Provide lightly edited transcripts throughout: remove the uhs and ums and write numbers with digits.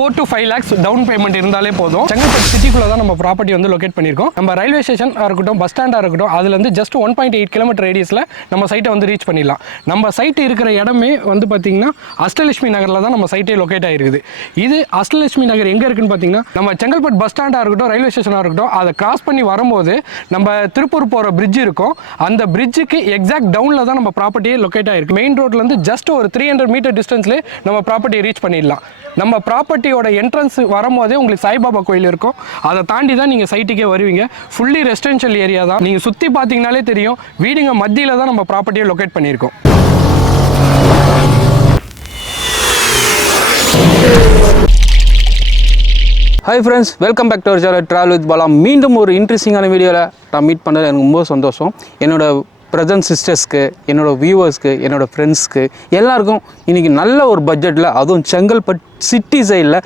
4 to 5 lakhs down payment இருந்தாலே போதும். செங்கல்பட்டு சிட்டிக்குள்ள தான் நம்ம ப்ராப்பர்ட்டி வந்து லொகேட் பண்ணியிருக்கோம். நம்ம ரயில்வே ஸ்டேஷன் இருக்கட்டும், பஸ் ஸ்டாண்டாக இருக்கட்டும், அதுல இருந்து ஜஸ்ட் 1.8 கிலோமீட்டர் ரேடியஸில் நம்ம சைட்டை வந்து ரீச் பண்ணிடலாம். நம்ம சைட் இருக்கிற இடமே வந்து பார்த்தீங்கன்னா அஷ்டலட்சுமி நகரில் தான் நம்ம சைட்டே லொகேட் ஆகிருக்குது. இது அஷ்டலட்சுமி நகர் எங்கே இருக்குன்னு பார்த்தீங்கன்னா, நம்ம செங்கல்பட்டு பஸ் ஸ்டாண்டாக இருக்கட்டும், ரயில்வே ஸ்டேஷனாக இருக்கட்டும், அதை கிராஸ் பண்ணி வரும்போது நம்ம திருப்பூர் போகிற பிரிட்ஜ் இருக்கும். அந்த பிரிட்ஜுக்கு எக்ஸாக்ட் டவுனில் தான் நம்ம ப்ராப்பர்ட்டியே லொகேட் ஆகிருக்கு. மெயின் ரோட்லேருந்து ஜஸ்ட் ஒரு 300 மீட்டர் டிஸ்டன்ஸ்லேயே நம்ம ப்ராப்பர்ட்டியை ரீச் பண்ணிடலாம். நம்ம ப்ராப்பர்ட்டியோட என்ட்ரன்ஸ் வரும்போதே உங்களுக்கு சாய்பாபா கோயில் இருக்கும். அதை தாண்டி தான் நீங்கள் சைட்டுக்கே வருவீங்க. ஃபுல்லி ரெசிடென்ஷியல் ஏரியா தான். நீங்கள் சுற்றி பார்த்தீங்கனாலே தெரியும், வீடுங்க மத்தியில் தான் நம்ம ப்ராப்பர்ட்டியை லொகேட் பண்ணியிருக்கோம். Hi friends, welcome back to our channel travel with Bala. மீண்டும் ஒரு இன்ட்ரெஸ்டிங்கான வீடியோவில் நான் மீட் பண்ணுறது எனக்கு ரொம்ப சந்தோஷம். என்னோட பிரதர் சிஸ்டர்ஸ்க்கு, என்னோடய வியூவர்ஸ்க்கு, என்னோடய ஃப்ரெண்ட்ஸ்க்கு எல்லாருக்கும் இன்றைக்கி நல்ல ஒரு பட்ஜெட்டில், அதுவும் செங்கல்பட்டு சிட்டி சைடில்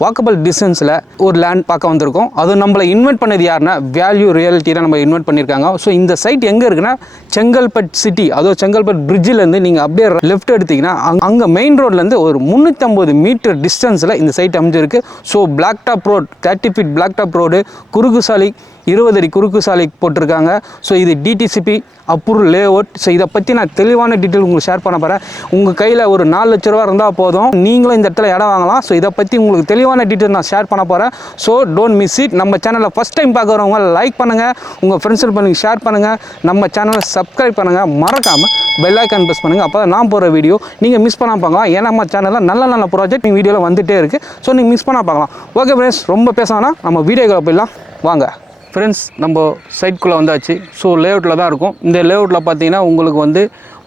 வாக்கபிள் டிஸ்டன்ஸில் ஒரு லேண்ட் பார்க்க வந்திருக்கோம். அதுவும் நம்மளை இன்வைட் பண்ணது யாருன்னா வேல்யூ ரியாலிட்டியில் நம்ம இன்வைட் பண்ணியிருக்காங்க. ஸோ இந்த சைட் எங்கே இருக்குன்னா செங்கல்பட்டு சிட்டி, அதுவும் செங்கல்பட்டு பிரிட்ஜிலேருந்து நீங்கள் அப்படியே லெஃப்ட் எடுத்திங்கன்னா அங்கே மெயின் ரோட்லேருந்து ஒரு 350 மீட்டர் டிஸ்டன்ஸில் இந்த சைட் அமைஞ்சிருக்கு. So black top road, 30 feet black top road, குறுக்கு சாலை 20 அடி குறுக்கு சாலை போட்டிருக்காங்க. ஸோ இது DTCP approval layout. So இதை பற்றி நான் தெளிவான டீட்டெயில் உங்களுக்கு ஷேர் பண்ண போகிறேன். உங்கள் கையில் ஒரு 4 லட்ச ரூபா இருந்தால் போதும், நீங்களும் இந்த இடத்துல இடம் வாங்கலாம். ஸோ இதை பற்றி உங்களுக்கு தெளிவான டீட்டெயில் நான் ஷேர் பண்ண போகிறேன். So don't miss it. நம்ம சேனலில் ஃபஸ்ட் டைம் பார்க்குறவங்க லைக் பண்ணுங்கள், உங்கள் ஃப்ரெண்ட்ஸுக்கு பண்ணி ஷேர் பண்ணுங்கள், நம்ம சேனலை சப்ஸ்கிரைப் பண்ணுங்கள், மறக்காமல் பெல் ஐக்கான் ப்ரெஸ் பண்ணுங்கள். அப்போ தான் நான் போகிற வீடியோ நீங்கள் மிஸ் பண்ணாமல் பார்க்கலாம். ஏன்னா நம்ம சேனலில் நல்ல நல்ல ப்ராஜெக்ட் நீங்கள் வீடியோவில் வந்துகிட்டே இருக்குது. ஸோ நீங்கள் மிஸ் பண்ணால் பார்க்கலாம். ஓகே ஃப்ரெண்ட்ஸ், ரொம்ப பேசணும்னா நம்ம வீடியோக்குள்ளே போயிடலாம் வாங்க. ஃப்ரெண்ட்ஸ், நம்ம சைட்குள்ளே வந்தாச்சு. ஸோ லேஅவுட்டில் தான் இருக்கும். இந்த லேஅவுட்டில் பார்த்தீங்கன்னா உங்களுக்கு வந்து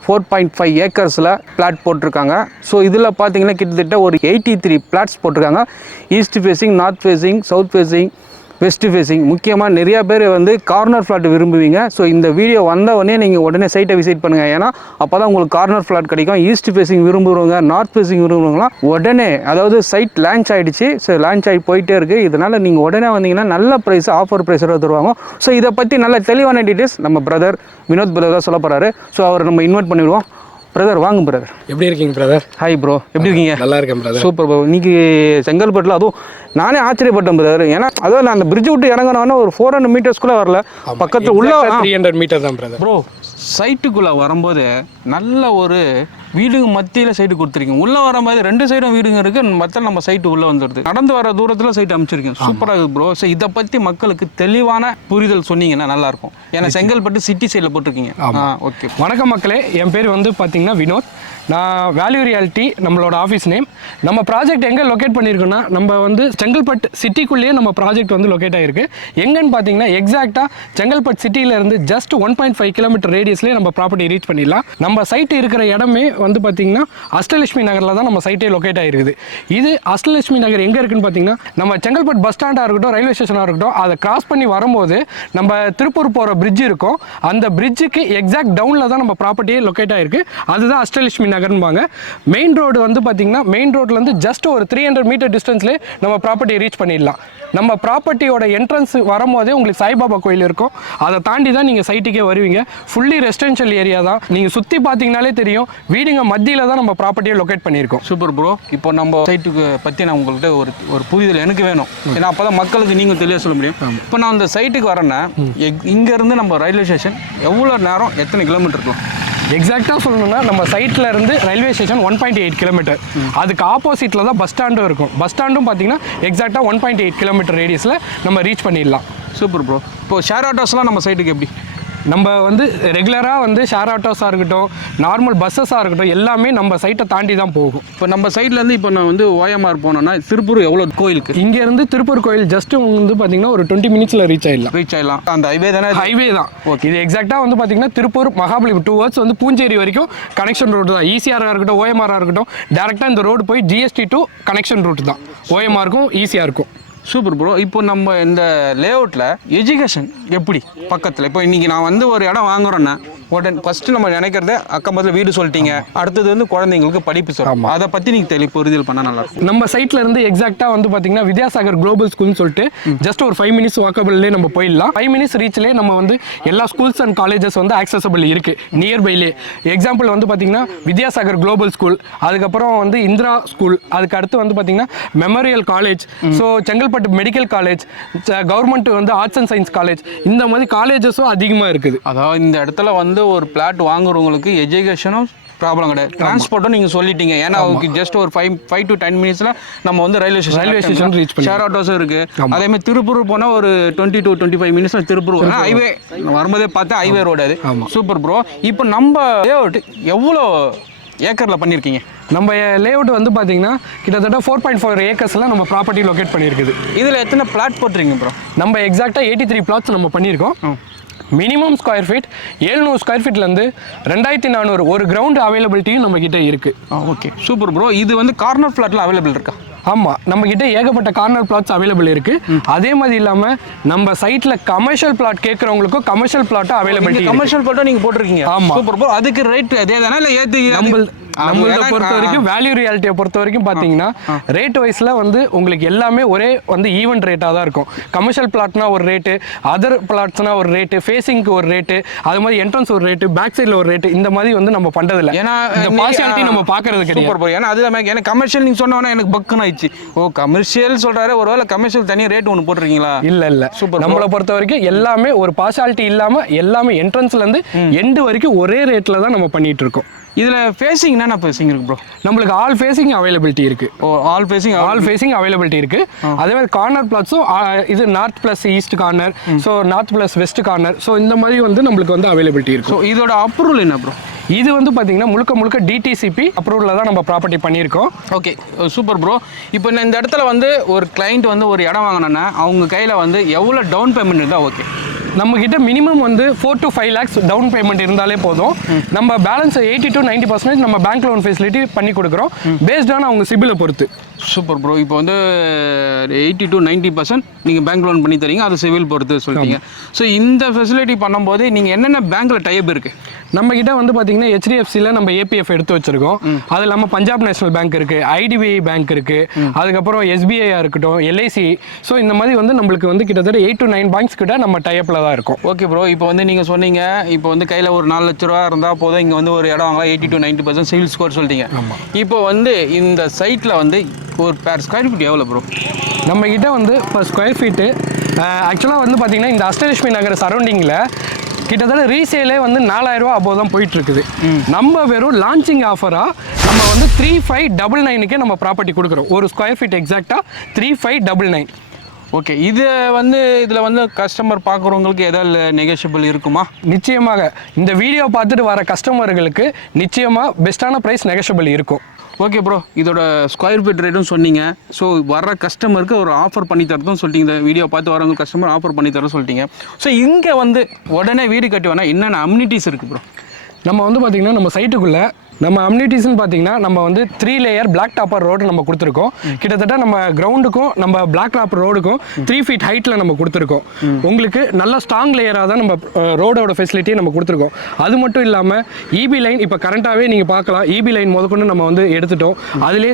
4.5 ஏக்கர்ஸில் பிளாட் போட்டிருக்காங்க. ஸோ இதில் பார்த்தீங்கன்னா கிட்டத்தட்ட ஒரு 83 பிளாட்ஸ் போட்டிருக்காங்க. East facing, north facing, south facing, west facing. முக்கியமாக நிறையா பேர் வந்து கார்னர் ஃப்ளாட் விரும்புவீங்க. ஸோ இந்த வீடியோ வந்த உடனே நீங்கள் உடனே சைட்டை விசிட் பண்ணுங்கள். ஏன்னா அப்போ தான் உங்களுக்கு கார்னர் ஃப்ளாட் கிடைக்கும். ஈஸ்ட் ஃபேஸிங் விரும்புகிறவங்க, நார்த் ஃபேஸிங் விரும்புகிறவங்களாம் உடனே, அதாவது சைட் லான்ச் ஆகிடுச்சு. ஸோ லான்ச் ஆகி போயிட்டே இருக்குது. இதனால் நீங்கள் உடனே வந்தீங்கன்னா நல்ல ப்ரைஸ், ஆஃபர் ப்ரைஸோட தருவாங்க. ஸோ இதை பற்றி நல்ல தெளிவான டீட்டெயில்ஸ் நம்ம பிரதர் வினோத் பிரதர் தான் சொல்ல போகிறாரு. ஸோ அவர் நம்ம இன்வைட் பண்ணிவிடுவோம். பிரதர் வாங்க பிரதர். எப்படி இருக்கீங்க பிரதர்? ஹாய் ப்ரோ, எப்படி இருக்கீங்க? நல்லா இருக்கேன் பிரதர். Super bro. இன்னைக்கு செங்கல்பட்டில் அதுவும் நானே ஆச்சரியப்பட்டேன் பிரதர். ஏன்னா அதாவது நான் அந்த பிரிட்ஜ் விட்டு இறங்கினோன்னா ஒரு 400 மீட்டர்ஸ்குள்ளே வரல, பக்கத்தில் உள்ள 300 மீட்டர் தான் பிரதர். ப்ரோ சைட்டுக்குள்ளே வரும்போது நல்ல ஒரு வீடுங்க மத்தியில் சைட்டு கொடுத்துருக்கீங்க. உள்ளே வர மாதிரி 2 சைடும் வீடுங்க இருக்குது. மற்ற நம்ம சைட்டு உள்ளே வந்துடுது. நடந்து வர தூரத்தில் சைட்டு அமைச்சிருக்கேன். சூப்பராக இருக்குது ப்ரோ. ஸோ இதை பற்றி மக்களுக்கு தெளிவான புரிதல் சொன்னீங்கன்னா நல்லாயிருக்கும். ஏன்னா செங்கல்பட்டு சிட்டி சைடில் போட்டிருக்கீங்க. ஓகே. வணக்கம் மக்களே, என் பேர் வந்து பார்த்தீங்கன்னா வினோத். நான் வேல்யூ ரியாலிட்டி நம்மளோட ஆஃபீஸ் நேம். நம்ம ப்ராஜெக்ட் எங்கே லொக்கேட் பண்ணியிருக்கோன்னா, நம்ம வந்து செங்கல்பட்டு சிட்டிக்குள்ளேயே நம்ம ப்ராஜெக்ட் வந்து லொக்கேட் ஆகிருக்கு. எங்கன்னு பார்த்தீங்கன்னா எக்ஸாக்டாக செங்கல்பட்டு சிட்டியிலேருந்து ஜஸ்ட் 1.5 கிலோமீட்டர் ரேடியஸ்லேயே நம்ம ப்ராப்பர்ட்டி ரீச் பண்ணிடலாம். நம்ம சைட்டு இருக்கிற இடமே வந்து பார்த்தீங்கன்னா அஷ்டலட்சுமி நகரில் தான் நம்ம சைட்டே லொக்கேட் ஆகிருக்குது. இது அஷ்டலட்சுமி நகர் எங்கே இருக்குன்னு பார்த்தீங்கன்னா, நம்ம செங்கல்பட்டு பஸ் ஸ்டாண்டாக இருக்கட்டும், ரயில்வே ஸ்டேஷனாக இருக்கட்டும், அதை கிராஸ் பண்ணி வரும்போது நம்ம திருப்பூர் போகிற பிரிட்ஜ் இருக்கும். அந்த பிரிட்ஜுக்கு எக்ஸாக்ட் டவுனில் தான் நம்ம ப்ராப்பர்ட்டியே லொக்கேட் ஆகிருக்கு. அதுதான் அஷ்டலட்சுமி நகர்பாங்க. மெயின் ரோடு வந்து பார்த்தீங்கன்னா மெயின் ரோட்லேருந்து ஜஸ்ட் ஒரு 300 மீட்டர் டிஸ்டன்ஸ்லேயே நம்ம ப்ராப்பர்ட்டியை ரீச் பண்ணிடலாம். நம்ம ப்ராப்பர்ட்டியோட என்ட்ரன்ஸ் வரும்போதே உங்களுக்கு சாய்பாபா கோயில் இருக்கும். அதை தாண்டி தான் நீங்கள் சைட்டுக்கே வருவீங்க. ஃபுல்லி ரெசிடென்ஷியல் ஏரியா தான். நீங்கள் சுற்றி பார்த்தீங்கனாலே தெரியும், வீடுங்க மத்தியில் தான் நம்ம ப்ராப்பர்ட்டியை லொக்கேட் பண்ணியிருக்கோம். Super bro. இப்போ நம்ம சைட்டுக்கு பற்றி நான் உங்கள்கிட்ட ஒரு புரிதல் எனக்கு வேணும். ஏன்னா அப்போ தான் மக்களுக்கு நீங்கள் தெளிவாக சொல்ல முடியும். இப்போ நான் அந்த சைட்டுக்கு வரேன்னா இங்கேருந்து நம்ம ரயில்வே ஸ்டேஷன் எவ்வளோ நேரம், எத்தனை கிலோமீட்டர் இருக்கும்? எக்ஸாக்டாக சொல்லணும்னா நம்ம சைட்டில் இருந்து ரயில்வே ஸ்டேஷன் 1.8 கிலோமீட்டர். அதுக்கு ஆப்போசிட்டில் தான் பஸ் ஸ்டாண்டும் இருக்கும். பஸ் ஸ்டாண்டும் பார்த்தீங்கன்னா எக்ஸாக்டாக 1.8 கிலோமீட்டர் ரேடியஸில் நம்ம ரீச் பண்ணிடலாம். Super bro. இப்போ ஷேர் ஆட்டோஸ்லாம் நம்ம சைட்டுக்கு எப்படி? நம்ம வந்து ரெகுலராக வந்து ஷேர் ஆட்டோஸாக இருக்கட்டும், நார்மல் பஸ்ஸஸாக இருக்கட்டும், எல்லாமே நம்ம சைட்டை தாண்டி தான் போகும். இப்போ நம்ம சைட்லேருந்து இப்போ நான் வந்து ஓஎம்ஆர் போனோன்னா திருப்பூர் எவ்வளோ கோயிலுக்கு? இங்கேருந்து திருப்பூர் கோயில் ஜஸ்ட்டு வந்து பார்த்தீங்கன்னா ஒரு 20 மினிட்ஸில் ரீச் ஆகிடலாம். அந்த ஹைவே தானே? ஹைவே தான். ஓகே. இது எக்ஸாக்டாக வந்து பார்த்தீங்கன்னா திருப்பூர் மகாபலிபுரம் 2 hours வந்து பூஞ்சேரி வரைக்கும் கனெக்ஷன் ரூட் தான். ஈசிஆராக இருக்கட்டும், ஓஎம்ஆராக இருக்கட்டும், டேரெக்டாக இந்த ரோடு போய் GST to கனெக்ஷன் ரூட் தான். ஓஎம்ஆருக்கும் ஈஸியாக இருக்கும். Super bro. இப்போ நம்ம இந்த லேஅவுட்டில் எஜுகேஷன் எப்படி பக்கத்தில்? இப்போ இன்றைக்கி நான் வந்து ஒரு இடம் வாங்குறேன்னா உடனே ஃபர்ஸ்ட் நம்ம நினைக்கிறது அக்கம் பக்கத்தில் வீடு சொல்லிட்டீங்க, அடுத்தது வந்து குழந்தைங்களுக்கு படிப்பு சொல்லுவோம். அதை பற்றி நீங்கள் புரிதல் பண்ணால் நல்லா இருக்கும். நம்ம சைட்ல இருந்து எக்ஸாக்டா வந்து பாத்தீங்கன்னா வித்யாசாகர் குளோபல் ஸ்கூல்னு சொல்லிட்டு ஜஸ்ட் ஒரு 5 minutes வாக்கபிள்லேயே நம்ம போயிடலாம். 5 minutes ரீச்லேயே நம்ம வந்து எல்லா ஸ்கூல்ஸ் அண்ட் காலேஜஸ் வந்து ஆக்சசபிள் இருக்கு நியர்பைலே. எக்ஸாம்பிள் வந்து பாத்தீங்கன்னா வித்யாசாகர் குளோபல் ஸ்கூல், அதுக்கப்புறம் வந்து இந்திரா ஸ்கூல், அதுக்கு அடுத்து வந்து பாத்தீங்கன்னா memorial college, so Chengalpattu medical college, government வந்து ஆர்ட்ஸ் அண்ட் சயின்ஸ் காலேஜ், இந்த மாதிரி காலேஜஸும் அதிகமாக இருக்குது. அதாவது இந்த இடத்துல வந்து ஒரு பிளாட் வாங்குறவங்களுக்கு எஜுகேஷனும் ப்ராப்ளம் கிடையாது, டிரான்ஸ்போர்ட்டும் நீங்கள் சொல்லிட்டீங்க. ஏன்னா அவருக்கு ஜஸ்ட் ஒரு 5 to 10 minutes நம்ம வந்து ரயில்வே ஸ்டேஷன் ரீச் பண்ணி ஷேர் ஆட்டோஸும் இருக்கு. அதே மாதிரி திருப்பூர் போனால் ஒரு 20 to 25 minutes திருப்பூர் ஹைவே வரும்போதே பார்த்தா ஹைவே ரோடு அது. Super bro. இப்போ நம்ம எவ்வளோ ஏக்கரில் பண்ணியிருக்கீங்க? நம்ம லேஅவுட் வந்து பார்த்தீங்கன்னா கிட்டத்தட்ட 4.4 ஏக்கர்ஸில் நம்ம ப்ராப்பர்ட்டி லொக்கேட் பண்ணியிருக்குது. இதில் எத்தனை பிளாட் போட்டுருங்க ப்ரோ? நம்ம எக்ஸாக்டாக 83 plots நம்ம பண்ணியிருக்கோம். மினிமம் ஸ்கொயர் ஃபீட் 700 ஸ்கொயர் ஃபீட்லேருந்து 2400 ஒரு கிரவுண்ட் அவைலபிலிட்டியும் நம்ம கிட்ட இருக்கு. Okay super bro. இது வந்து கார்னர் பிளாட்ல அவைலபிள் இருக்கா? ஆமாம், நம்ம கிட்ட ஏகப்பட்ட கார்னர் பிளாட்ஸ் அவைலபிள் இருக்கு. அதே மாதிரி இல்லாமல் நம்ம சைட்ல கமர்ஷியல் பிளாட் கேட்குறவங்களுக்கும் கமர்ஷியல் பிளாட்டும் அவைலபிலிட்டி. கமர்ஷியல் பிளாட்டும் நீங்கள் போட்டிருக்கீங்க? ஆமாம். Super bro. அதுக்கு ரேட் அதே தானே இல்லை ஏற்றி? நம்மளை பொறுத்த வரைக்கும் வேல்யூ ரியாலிட்டியை பொறுத்த வரைக்கும் பார்த்தீங்கன்னா ரேட் வைஸில் வந்து உங்களுக்கு எல்லாமே ஒரே வந்து ஈவென்ட் ரேட்டாக தான் இருக்கும். கமர்ஷியல் பிளாட்னா ஒரு ரேட்டு, அதர் பிளாட்ஸ்னா ஒரு ரேட்டு, ஃபேஸிங்க்கு ஒரு ரேட்டு, அது மாதிரி என்ட்ரன்ஸ் ஒரு ரேட்டு, பேக் சைடில் ஒரு ரேட்டு, இந்த மாதிரி வந்து நம்ம பண்ணுறதில்ல. ஏன்னா இந்த பார்ஷியாலிட்டி நம்ம பார்க்கறது கிடையாது. Super bro. ஏன்னா அதுதான் எனக்கு கமர்ஷியல் நீங்கள் சொன்னோன்னா எனக்கு பக்குன்னு ஆயிடுச்சு. ஓ கமர்ஷியல் சொல்கிறாரு, ஒருவேளை கமர்ஷியல் தனியாக ரேட் ஒன்று போட்டிருக்கீங்களா? இல்லை சூப்பர். நம்மளை பொறுத்த வரைக்கும் எல்லாமே ஒரு பார்ஷியாலிட்டி இல்லாமல் எல்லாமே என்ட்ரன்ஸ்லேருந்து எண்டு வரைக்கும் ஒரே ரேட்டில் தான் நம்ம பண்ணிட்டு இருக்கோம். இதில் ஃபேஸிங் என்ன ஃபேஸிங் இருக்கு ப்ரோ? நம்மளுக்கு ஆல் ஃபேஸிங் அவைலபிலிட்டி இருக்கு. ஓ ஆல் ஃபேஸிங் அவைலபிலிட்டி இருக்கு. அதே மாதிரி கார்னர் பிளாட்ஸும் இது north plus east corner, so north plus west corner, so இந்த மாதிரி வந்து நம்மளுக்கு வந்து அவைலபிலிட்டி இருக்கு. ஸோ இதோட அப்ரூவல் என்ன ப்ரோ? இது வந்து பார்த்தீங்கன்னா முழுக்க டிடிசிபி அப்ரூவலில் தான் நம்ம ப்ராப்பர்ட்டி பண்ணியிருக்கோம். Okay super bro. இப்போ நான் இந்த இடத்துல வந்து ஒரு கிளைண்ட் வந்து ஒரு இடம் வாங்கினேன்னா அவங்க கையில் வந்து எவ்வளோ டவுன் பேமெண்ட் இருந்தால் ஓகே? நம்மக்கிட்ட மினிமம் வந்து 4 to 5 lakhs டவுன் பேமெண்ட் இருந்தாலே போதும். நம்ம பேலன்ஸ் 80 to 90% நம்ம பேங்க் லோன் ஃபெசிலிட்டி பண்ணி கொடுக்குறோம், பேஸ்டான அவங்க சிபிலை பொறுத்து. Super bro. இப்போ வந்து 80 to 90% நீங்கள் பேங்க் லோன் பண்ணி தரீங்க, அது சிவில் பொறுத்து சொல்லிட்டீங்க. ஸோ இந்த ஃபெசிலிட்டி பண்ணும்போது நீங்கள் என்னென்ன பேங்க்கில் டைப் இருக்குது? நம்மக்கிட்ட வந்து பார்த்தீங்கன்னா HDFCயில் நம்ம APF எடுத்து வச்சுருக்கோம். அது இல்லாமல் பஞ்சாப் நேஷனல் பேங்க் இருக்குது, IDBI பேங்க் இருக்குது, அதுக்கப்புறம் SBIயாக இருக்கட்டும், LIC. ஸோ இந்த மாதிரி வந்து நம்மளுக்கு வந்து கிட்டத்தட்ட 8 to 9 பேங்க்ஸ் கிட்ட நம்ம டைப்பில் தான் இருக்கும். Okay bro. இப்போ வந்து நீங்கள் சொன்னீங்க இப்போ வந்து கையில் ஒரு 4 லட்ச ரூபா இருந்தால் போதும் இங்கே வந்து ஒரு இடம் வாங்கலாம், 80 to 90% சிவில் ஸ்கோர் சொல்லிட்டீங்க. இப்போ வந்து இந்த சைட்டில் வந்து ஒரு பேர் ஸ்கொயர் ஃபீட் எவ்வளோ ப்ரோ? நம்மக்கிட்ட வந்து இப்போ ஸ்கொயர் ஃபீட்டு ஆக்சுவலாக வந்து பார்த்தீங்கன்னா இந்த அஷ்டலட்சுமி நகர் சரௌண்டிங்கில் கிட்டத்தட்ட ரீசேலே வந்து 4000 ரூபா அப்போ தான் போயிட்டு இருக்குது. நம்ம வெறும் லான்ச்சிங் ஆஃபராக நம்ம வந்து 3599க்கே நம்ம ப்ராப்பர்ட்டி கொடுக்குறோம். ஒரு ஸ்கொயர் ஃபீட் எக்ஸாக்டாக 3599. ஓகே. இது வந்து இதில் வந்து கஸ்டமர் பார்க்குறவங்களுக்கு ஏதாவது நெகோஷியபிள் இருக்குமா? நிச்சயமாக இந்த வீடியோ பார்த்துட்டு வர கஸ்டமர்களுக்கு நிச்சயமாக பெஸ்ட்டான ப்ரைஸ் நெகோஷியபிள் இருக்கும். Okay bro. இதோட ஸ்கொயர் ஃபீட் ரேட்டும் சொன்னீங்க. ஸோ வர கஸ்டமருக்கு ஒரு ஆஃபர் பண்ணி தரதும் சொல்லிட்டீங்க. இந்த வீடியோ பார்த்து வரவங்க கஸ்டமர் ஆஃபர் பண்ணி தரதும் சொல்லிட்டீங்க. ஸோ இங்கே வந்து உடனே வீடு கட்டி வேணால் என்னென்ன அம்யூனிட்டிஸ் இருக்குது ப்ரோ? நம்ம வந்து பார்த்திங்கன்னா நம்ம சைட்டுக்குள்ளே நம்ம அம்யூனிட்டிஸ்ன்னு பார்த்தீங்கன்னா நம்ம வந்து 3 layer பிளாக் டாப்பர் ரோடு நம்ம கொடுத்துருக்கோம். கிட்டத்தட்ட நம்ம கிரவுண்டுக்கும் நம்ம பிளாக் டாப்பர் ரோடுக்கும் 3 feet ஹைட்டில் நம்ம கொடுத்துருக்கோம். உங்களுக்கு நல்ல ஸ்ட்ராங் லேயராக தான் நம்ம ரோடோட ஃபெசிலிட்டியை நம்ம கொடுத்துருக்கோம். அது மட்டும் இல்லாமல் EB லைன் இப்போ கரண்ட்டாகவே நீங்கள் பார்க்கலாம், EB லைன் முதற்கொண்டு நம்ம வந்து எடுத்துட்டோம். அதிலே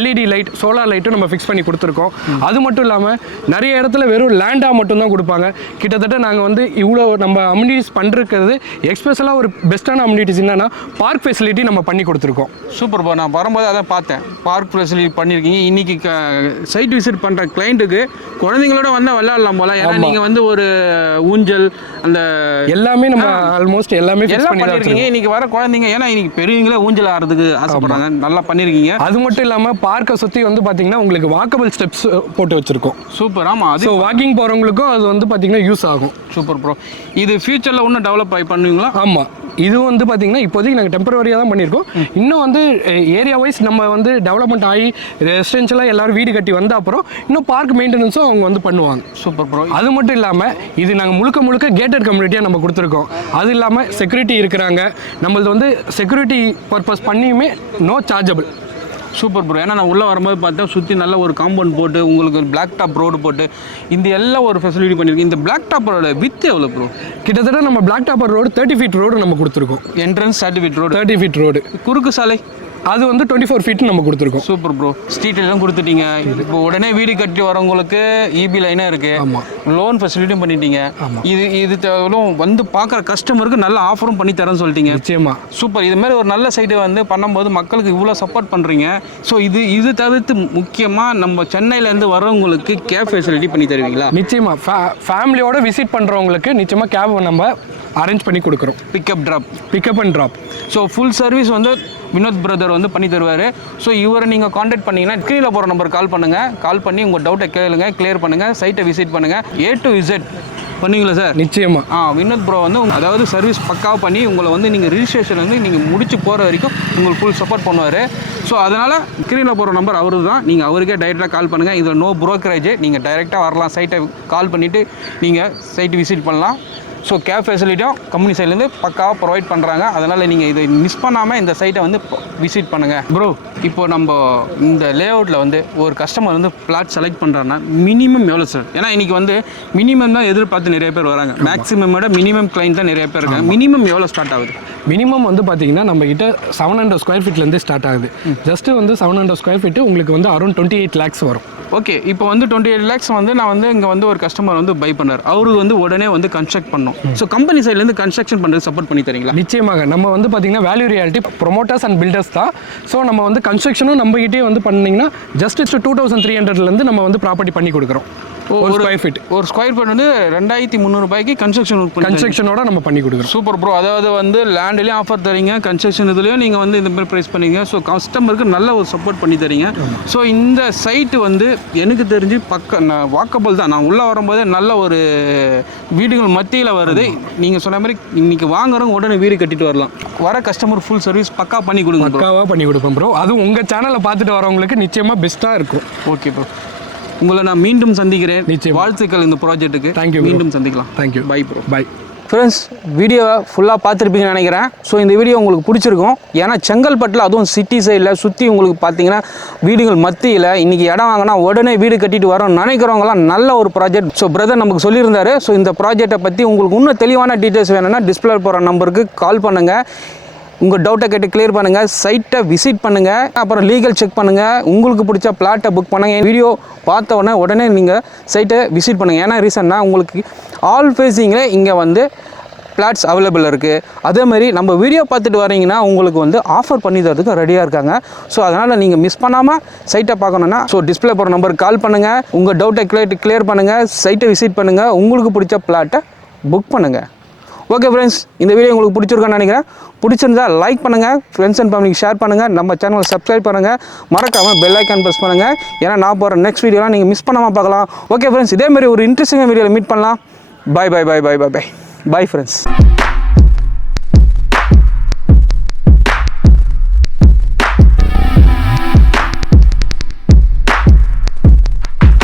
LED லைட், சோலார் லைட்டும் நம்ம ஃபிக்ஸ் பண்ணி கொடுத்துருக்கோம். அது மட்டும் இல்லாமல் நிறைய இடத்துல வெறும் லேண்டாக மட்டும்தான் கொடுப்பாங்க. கிட்டத்தட்ட நாங்கள் வந்து இவ்வளோ நம்ம அம்யூனிட்டிஸ் பண்ணிருக்கிறது எக்ஸ்பெஷலாக ஒரு பெஸ்ட்டான அம்யூனிட்டிஸ் என்னன்னா பார்க் ஃபெசிலிட்டி நம்ம பண்ணி கொடுத்துருக்கோம். Super bro. நான் வரும்போது அதான் பார்த்தேன், பார்க் ஃபெசிலிட்டி பண்ணியிருக்கீங்க. இன்றைக்கி சைட் விசிட் பண்ணுற கிளைண்ட்டுக்கு குழந்தைங்களோட வந்தால் விளையாடலாம் போல. ஏன்னா நீங்கள் வந்து ஒரு ஊஞ்சல் அந்த எல்லாமே நம்ம ஆல்மோஸ்ட் எல்லாமே பண்ணியிருக்கீங்க. இன்றைக்கி வர குழந்தைங்க ஏன்னா இன்றைக்கி பெரியவங்களே ஊஞ்சல் ஆடுறதுக்கு ஆசைப்படுறாங்க, நல்லா பண்ணியிருக்கீங்க. அது மட்டும் இல்லாமல் பார்க்கை சுற்றி வந்து பார்த்தீங்கன்னா உங்களுக்கு வாக்கபிள் ஸ்டெப்ஸ் போட்டு வச்சுருக்கோம். சூப்பர். ஆமாம், அது வாக்கிங் போகிறவங்களுக்கும் அது வந்து பார்த்தீங்கன்னா யூஸ் ஆகும். Super bro. இது ஃபியூச்சரில் இன்னும் டெவலப் ஆகி பண்ணுவீங்களா? ஆமாம், இது வந்து பார்த்தீங்கன்னா இப்போதைக்கு நாங்கள் டெம்பரவரியாக தான் பண்ணியிருக்கோம். இன்னும் வந்து ஏரியா வைஸ் நம்ம வந்து டெவலப்மெண்ட் ஆகி ரெசிடென்ஷியலாக எல்லாரும் வீடு கட்டி வந்த அப்புறம் இன்னும் பார்க் மெயின்டெனன்ஸும் அவங்க வந்து பண்ணுவாங்க. Super bro. அது மட்டும் இல்லாமல் இது நாங்கள் முழுக்க கேட்டட் கம்யூனிட்டியாக நம்ம கொடுத்துருக்கோம். அது இல்லாமல் செக்யூரிட்டி இருக்கிறாங்க. நம்மளது வந்து செக்யூரிட்டி பர்பஸ் பண்ணியுமே நோ சார்ஜபிள். Super bro. ஏன்னா நான் உள்ளே வரும்போது பார்த்தா சுற்றி நல்ல ஒரு காம்பவுண்ட் போட்டு உங்களுக்கு பிளாக் டாப் ரோடு போட்டு இந்த எல்லாம் ஒரு ஃபெசிலிட்டி பண்ணியிருக்கு. இந்த பிளாக் டாப்பரோட வித் எவ்வளோ ப்ரோ? கிட்டத்தட்ட நம்ம black topper road 30 feet road நம்ம கொடுத்துருக்கோம். Entrance 30 feet road. 30 feet road. குறுக்கு சாலை அது வந்து 24 ஃபீட் நம்ம கொடுத்துருக்கோம். Super bro. ஸ்ட்ரீட் எல்லாம் கொடுத்துட்டீங்க. இப்போ உடனே வீடு கட்டி வரவங்களுக்கு இபி லைனாக இருக்குது. ஆமாம். லோன் ஃபெசிலிட்டியும் பண்ணிட்டீங்க. ஆமாம். இது வந்து பார்க்குற கஸ்டமருக்கு நல்ல ஆஃபரும் பண்ணி தரேன்னு சொல்லிட்டீங்க. நிச்சயமா. சூப்பர். இது மாதிரி ஒரு நல்ல சைடு வந்து பண்ணும்போது மக்களுக்கு இவ்வளோ சப்போர்ட் பண்ணுறீங்க. ஸோ இது தவிர்த்து முக்கியமாக நம்ம சென்னையிலேருந்து வரவங்களுக்கு கேப் ஃபெசிலிட்டி பண்ணி தருவீங்களா? நிச்சயமா. ஃபேமிலியோட விசிட் பண்ணுறவங்களுக்கு நிச்சயமாக கேப் நம்ம அரேஞ்ச் பண்ணி கொடுக்குறோம். Pick up and drop. So full service வந்து வினோத் பிரதர் வந்து பண்ணி தருவார். ஸோ இவரை நீங்கள் காண்டாக்ட் பண்ணிங்கன்னா ஸ்க்ரீனில் போகிற நம்பர் கால் பண்ணுங்கள். கால் பண்ணி உங்கள் டவுட்டை கேளுங்க, கிளியர் பண்ணுங்கள், சைட்டை விசிட் பண்ணுங்கள். A to Z பண்ணுவீங்களா சார்? நிச்சயமா. வினோத் ப்ரோ வந்து அதாவது சர்வீஸ் பக்காவாக பண்ணி உங்களை வந்து நீங்கள் ரிஜிஸ்ட்ரேஷன் வந்து நீங்கள் முடிச்சு போகிற வரைக்கும் உங்களுக்கு ஃபுல் சப்போர்ட் பண்ணுவார். ஸோ அதனால் ஸ்க்ரீனில் போகிற நம்பர் அவரு தான். நீங்கள் அவருக்கே டைரெக்டாக கால் பண்ணுங்கள். இதில் நோ ப்ரோக்கரேஜ். நீங்கள் டைரெக்டாக வரலாம். சைட்டை கால் பண்ணிவிட்டு நீங்கள் சைட்டு விசிட் பண்ணலாம். ஸோ கேப் ஃபெசிலிட்டியும் கம்பெனி சைட்லேருந்து பக்காவாக ப்ரொவைட் பண்ணுறாங்க. அதனால் நீங்கள் இதை மிஸ் பண்ணாமல் இந்த சைட்டை வந்து விசிட் பண்ணுங்கள். ப்ரோ, இப்போது நம்ம இந்த லேஅவுட்டில் வந்து ஒரு கஸ்டமர் வந்து பிளாட் செலக்ட் பண்ணுறாங்கன்னா மினிமம் எவ்வளோ சார்? ஏன்னா இன்றைக்கி வந்து மினிமம் தான் எதிர்பார்த்து நிறைய பேர் வராங்க. மேக்ஸிமமோட மினிமம் கிளைண்ட் தான் நிறைய பேர் இருக்காங்க. மினிமம் எவ்வளோ ஸ்டார்ட் ஆகுது? மினிமம் வந்து பார்த்தீங்கன்னா நம்மகிட்ட 700 ஸ்கொயர் ஃபீட்லேருந்து ஸ்டார்ட் ஆகுது. ஜஸ்ட்டு வந்து 700 ஸ்கொயர் ஃபீட்டு உங்களுக்கு வந்து அரௌண்ட் 28 lakhs வரும். ஓகே. இப்போ வந்து 28 lakhs வந்து நான் வந்து இங்கே வந்து ஒரு கஸ்டமர் வந்து பை பண்ணார். அவருக்கு வந்து உடனே வந்து கன்ஸ்ட்ரக்ட் பண்ணோம். ஸோ கம்பெனி சைட்லேருந்து கன்ஸ்ட்ரக்ஷன் பண்ணுறது சப்போர்ட் பண்ணி தரீங்களா? நிச்சயமாக. நம்ம வந்து பார்த்தீங்கன்னா value reality promoters and filters தான். ஸோ நம்ம வந்து கன்ஸ்ட்ரக்ஷனும் நம்மகிட்டே வந்து பண்ணிங்கன்னா ஜஸ்ட் 2300 நம்ம வந்து ப்ராப்பர்ட்டி பண்ணி கொடுக்குறோம். ஒரு ஸ்கொயர் ஃபீட் வந்து 2300 ரூபாய்க்கு கன்ஸ்ட்ரக்ஷனோட நம்ம பண்ணி கொடுக்குறோம். Super bro. அதாவது வந்து லேண்ட்லேயும் ஆஃபர் தரீங்க, கன்ஸ்ட்ரக்ஷன் இதுலேயும் நீங்கள் வந்து இந்த மாதிரி ப்ரைஸ் பண்ணிங்க. ஸோ கஸ்டமருக்கு நல்ல ஒரு சப்போர்ட் பண்ணி தரீங்க. ஸோ இந்த சைட்டு வந்து எனக்கு தெரிஞ்சு வாக்கபிள் தான். நான் உள்ளே வரும்போதே நல்ல ஒரு வீடுகள் மத்தியில் வருது. நீங்கள் சொன்ன மாதிரி இன்றைக்கி வாங்குறவங்க உடனே வீடு கட்டிட்டு வரலாம். வர கஸ்டமர் ஃபுல் சர்வீஸ் பக்கா பண்ணி கொடுங்க. பக்காவாக பண்ணி கொடுப்போம் ப்ரோ. அதுவும் உங்கள் சேனலை பார்த்துட்டு வரவங்களுக்கு நிச்சயமாக பெஸ்ட்டாக இருக்கும். Okay bro. உங்களை நான் மீண்டும் சந்திக்கிறேன். நிச்சயம். வாழ்த்துக்கள் இந்த ப்ராஜெக்ட்டுக்கு. தேங்க்யூ. மீண்டும் சந்திக்கலாம். Thank you. Bye bro. Bye. Friends, வீடியோவை ஃபுல்லாக பார்த்துருப்பீங்கன்னு நினைக்கிறேன். ஸோ இந்த வீடியோ உங்களுக்கு பிடிச்சிருக்கும். ஏன்னா செங்கல்பட்டில் அதுவும் சிட்டி சைடில் சுற்றி உங்களுக்கு பார்த்தீங்கன்னா வீடுகள் மத்தியில் இன்றைக்கி இடம் வாங்கினா உடனே வீடு கட்டிட்டு வரோம்னு நினைக்கிறவங்களாம் நல்ல ஒரு ப்ராஜெக்ட். ஸோ பிரதர் நமக்கு சொல்லியிருந்தாரு. ஸோ இந்த ப்ராஜெக்டை பற்றி உங்களுக்கு இன்னும் தெளிவான டீட்டெயில்ஸ் வேணும்னா டிஸ்பிளே போகிற நம்பருக்கு கால் பண்ணுங்கள். உங்கள் டவுட்டை கேட்டு கிளியர் பண்ணுங்கள். சைட்டை விசிட் பண்ணுங்கள். அப்புறம் லீகல் செக் பண்ணுங்கள். உங்களுக்கு பிடிச்ச பிளாட்டை புக் பண்ணுங்கள். வீடியோ பார்த்த உடனே நீங்கள் சைட்டை விசிட் பண்ணுங்கள். ஏன்னா ரீசன்னா உங்களுக்கு ஆல் ஃபேஸிங்கில் இங்கே வந்து பிளாட்ஸ் அவைலபிள் இருக்குது. அதேமாதிரி நம்ம வீடியோ பார்த்துட்டு வரீங்கன்னா உங்களுக்கு வந்து ஆஃபர் பண்ணி தரதுக்கு ரெடியாக இருக்காங்க. ஸோ அதனால் நீங்கள் மிஸ் பண்ணாமல் சைட்டை பார்க்கணுன்னா டிஸ்பிளே போகிற நம்பருக்கு கால் பண்ணுங்கள். உங்கள் டவுட்டை கிளியர் பண்ணுங்கள். சைட்டை விசிட் பண்ணுங்கள். உங்களுக்கு பிடிச்ச பிளாட்டை புக் பண்ணுங்கள். ஓகே ஃப்ரெண்ட்ஸ், இந்த வீடியோ உங்களுக்கு பிடிச்சிருக்கான்னு நினைக்கிறேன். பிடிச்சிருந்தா லைக் பண்ணுங்கள், ஃப்ரெண்ட்ஸ் அண்ட் ஃபேமிலிக்கு ஷேர் பண்ணுங்கள், நம்ம சேனலை சப்ஸ்கிரைப் பண்ணுங்கள், மறக்காமல் பெல் ஐக்கான் ப்ரெஸ் பண்ணுங்கள். ஏன்னா நான் போகிற நெக்ஸ்ட் வீடியோலாம் நீங்கள் மிஸ் பண்ணாமல் பார்க்கலாம். ஓகே ஃப்ரெண்ட்ஸ், இதேமாதிரி ஒரு இன்ட்ரெஸ்டிங்கான வீடியோவில் மீட் பண்ணலாம். Bye bye bye bye bye bye bye friends.